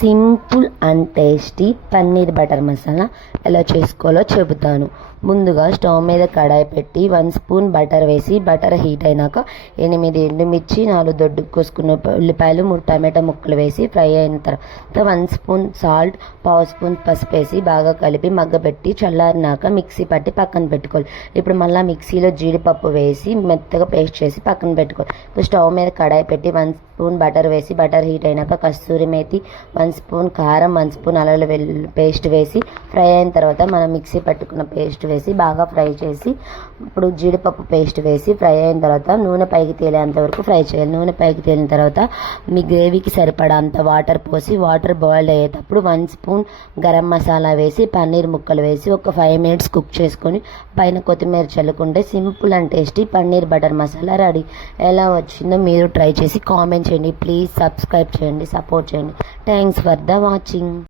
Simple and tasty paneer butter masala ఎలా చేసుకోవాలో చెబుతాను. ముందుగా స్టవ్ మీద కడాయి పెట్టి 1 స్పూన్ బటర్ వేసి బటర్ హీట్ అయినాక 8 ఎండుమిర్చి, 4 దొడ్డు కోసుకున్న ఉల్లిపాయలు, 3 టమాటా ముక్కలు వేసి ఫ్రై అయిన తర్వాత 1 స్పూన్ సాల్ట్, 1/2 స్పూన్ పసుపు వేసి బాగా కలిపి మగ్గబెట్టి చల్లారినాక మిక్సీ పట్టి పక్కన పెట్టుకోవాలి. ఇప్పుడు మళ్ళీ మిక్సీలో జీడిపప్పు వేసి మెత్తగా పేస్ట్ చేసి పక్కన పెట్టుకోవాలి. ఇప్పుడు స్టవ్ మీద కడాయి పెట్టి 1 స్పూన్ బటర్ వేసి బటర్ హీట్ అయినాక కస్తూరి మేతి, 1 స్పూన్ కారం, 1 స్పూన్ అల్లం వెల్లుల్లి పేస్ట్ వేసి ఫ్రై అయిన తర్వాత మనం మిక్సీ పట్టుకున్న పేస్ట్ వేసి బాగా ఫ్రై చేసి ఇప్పుడు జీడిపప్పు పేస్ట్ వేసి ఫ్రై అయిన తర్వాత నూనె పైకి తేలేంత వరకు ఫ్రై చేయాలి. నూనె పైకి తేలిన తర్వాత మీ గ్రేవీకి సరిపడా అంత వాటర్ పోసి వాటర్ బాయిల్ అయ్యేటప్పుడు 1 స్పూన్ గరం మసాలా వేసి పన్నీర్ ముక్కలు వేసి ఒక 5 మినిట్స్ కుక్ చేసుకొని పైన కొత్తిమీర చల్లుకుంటే simple and tasty paneer butter masala ready. ఎలా వచ్చిందో మీరు ట్రై చేసి కామెంట్ చేయండి. ప్లీజ్ సబ్స్క్రైబ్ చేయండి, సపోర్ట్ చేయండి. Thanks for the watching.